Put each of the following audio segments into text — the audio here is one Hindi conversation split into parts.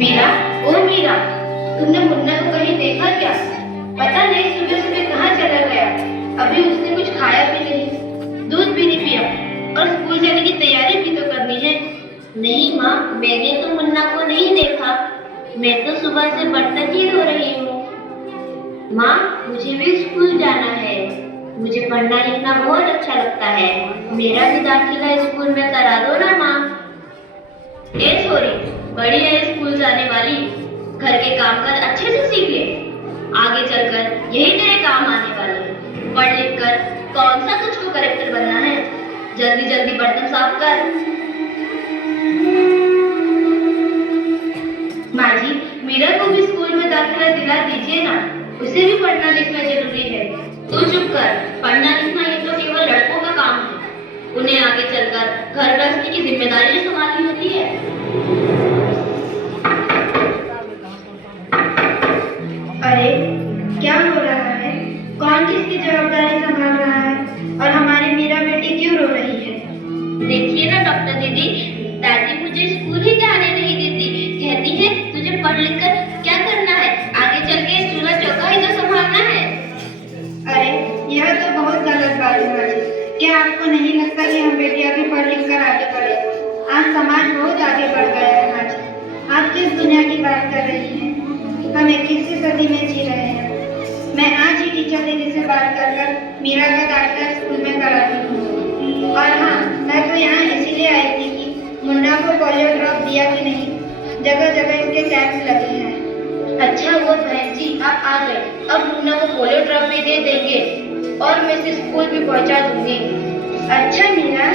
मीरा, ओ मीरा, तुमने मुन्ना को कहीं देखा क्या? पता नहीं सुबह सुबह कहाँ चला गया। अभी उसने कुछ खाया भी नहीं, दूध भी नहीं पिया और स्कूल जाने की तैयारी भी तो करनी है। नहीं माँ, मैंने तो मुन्ना को नहीं देखा। मैं तो सुबह से बर्तन ही धो रही हूँ। माँ, मुझे भी स्कूल जाना है। मुझे पढ़ना लिखना बहुत अच्छा लगता है। मेरा भी दाखिला स्कूल में करा दो ना माँ। ए सॉरी, बड़ी है स्कूल जाने वाली, घर के काम काज अच्छे से सीख ले। आगे चलकर यही तेरे काम आने वाले हैं। पढ़ लिख कर कौन सा तुझको कलेक्टर बनना है? जल्दी जल्दी बर्तन साफ कर। माँ जी, मीरा को भी स्कूल में दाखिला दिला दीजिए ना, उसे भी पढ़ना लिखना जरूरी है। तू चुप कर, पढ़ना लिखना ये तो केवल लड़कों का काम है। उन्हें आगे चलकर घर गृहस्थी की जिम्मेदारी संभालनी होती है। अरे क्या हो रहा है? कौन किसकी जवाबदारी संभाल रहा है? और हमारी मीरा बेटी क्यों रो रही है? देखिए ना डॉक्टर दीदी, दादी मुझे स्कूल ही जाने नहीं देती। कहती है तुझे पढ़ लिख कर क्या करना है, आगे चल के चूल्हा चौका ही तो संभालना है। अरे यह तो बहुत गलत बात है माँ जी। क्या आपको नहीं लगता कि हम बेटियां भी पढ़ लिख कर आगे बढ़े? आज समाज बहुत आगे बढ़ गया है माँ जी। आप किस दुनिया की बात कर रही हैं? हम 21वीं सदी में जी रहे हैं। मैं आज ही टीचर दीदी से बात कर मीरा का दाखिला स्कूल में कराती हूँ। और हाँ, मैं तो यहाँ इसीलिए आई थी कि मुन्ना को पोलियो ड्रॉप दिया कि नहीं। जगह जगह इसके कैंप लगे हैं। अच्छा हुआ बहन जी आप आ गए। अब मुन्ना को पोलियो ड्रॉप भी दे देंगे और मैं इसे स्कूल भी पहुंचा दूंगी। अच्छा मीरा,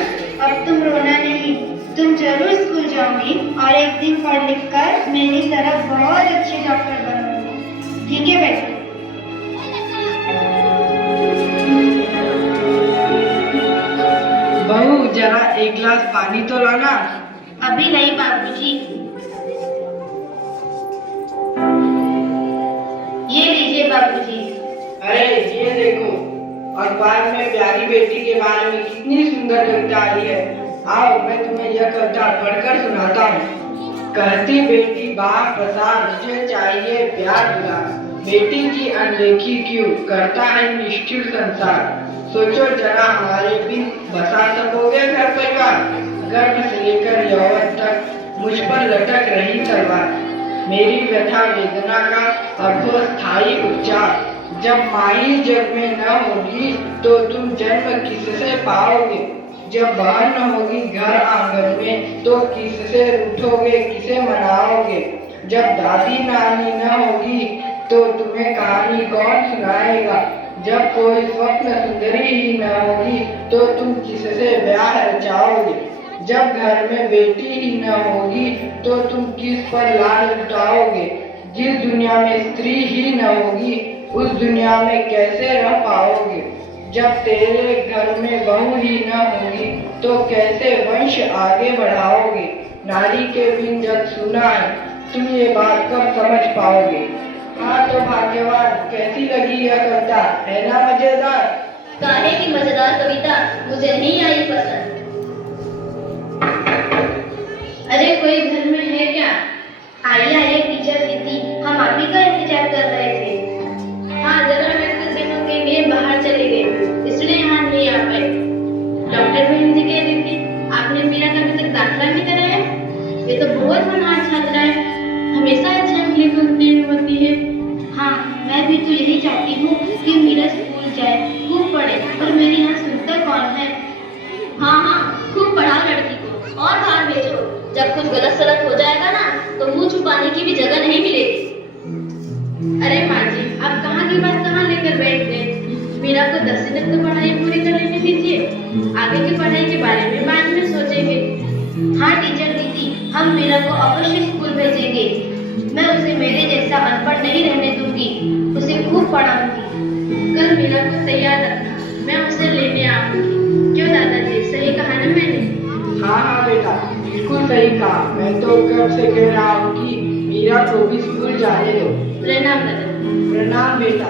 अब तुम रोना नहीं, तुम जरूर स्कूल जाओगी और एक दिन पढ़ लिख कर मेरी तरह बहुत अच्छी डॉक्टर बनोगी। ठीक है बेटा? बहू, जरा एक गिलास पानी तो लाना। अभी नहीं बाबूजी। ये लीजिए बाबूजी। अरे ये देखो, अखबार में प्यारी बेटी के बारे में कितनी सुंदर कविता आई है। आओ मैं तुम्हें यह कविता पढ़कर सुनाता हूँ। कहती बेटी बाप प्रसाद, मुझे चाहिए प्यार दुलार। बेटी की अनदेखी क्यों करता है निष्ठुर संसार। सोचो जरा हमारे बिन बसा सकोगे घर परिवार। गर्भ से लेकर यौवन तक मुझ पर लटक रही तलवार। मेरी व्यथा वेदना का अब हो स्थायी उपचार। जब माई जग में न होगी तो तुम जन्म किससे पाओगे। जब बहन न होगी घर आंगन में तो किससे रूठोगे, किसे मनाओगे। जब दादी नानी न होगी तो तुम्हें कहानी कौन सुनाएगा। जब कोई स्वप्न सुंदरी ही न होगी तो तुम किससे ब्याह रचाओगे। जब घर में बेटी ही न होगी तो तुम किस पर लाड लुटाओगे। जिस दुनिया में स्त्री ही न होगी उस दुनिया में कैसे रह पाओगे। जब तेरे घर में बहू ही न होगी तो कैसे वंश आगे बढ़ाओगे। नारी के बिन जग सुना है, तुम ये बात कब समझ पाओगे। हाँ तो भाग्यवान, कैसी लगी यह कविता, है ना मजेदार? काहे की मजेदार कविता मुझे नहीं आई पसंद। अरे कोई घर में है क्या? आइए आइए टीचर दीदी, हम आप ही का इंतजार कर रहे थे। हाँ जरा मैं कुछ दिनों के लिए बाहर चली गई, इसलिए यहाँ नहीं आ पाई। डॉक्टर बहन जी कह रही थी आपने मीरा का अभी तक दाखिला नहीं कराया। ये तो बहुत होनहार छात्रा है, हमेशा अच्छा अंक होती है। हाँ मैं भी तो यही चाहती हूँ कि मीरा स्कूल जाए, खूब पढ़े, और मेरी यहाँ सुनता कौन है। हाँ हाँ, खूब पढ़ाओ लड़की को और बाहर भेजो। जब कुछ गलत सलत हो जाएगा ना तो मुंह छुपाने की भी जगह नहीं मिलेगी। अरे माँ जी, आप कहाँ की बात कहाँ लेकर बैठ गए। मीरा को 10 तक तो पढ़ाई पूरी कर लेने दीजिए, आगे की पढ़ाई के बारे में बाद में सोचेंगे। हाँ टीचर दीदी, हम मीरा को अवश्य स्कूल भेजेंगे। मैं उसे मेरे जैसा अनपढ़ नहीं रहने दूंगी, उसे खूब पढ़ाऊंगी। कल मीरा को तैयार रखना, मैं उसे लेने आऊंगी। क्यों दादाजी, सही कहा ना मैंने? हाँ हाँ बेटा, बिल्कुल सही कहा। मैं तो कब से कह रहा हूँ कि मीरा को भी स्कूल जाने दो। प्रणाम दादा। प्रणाम बेटा।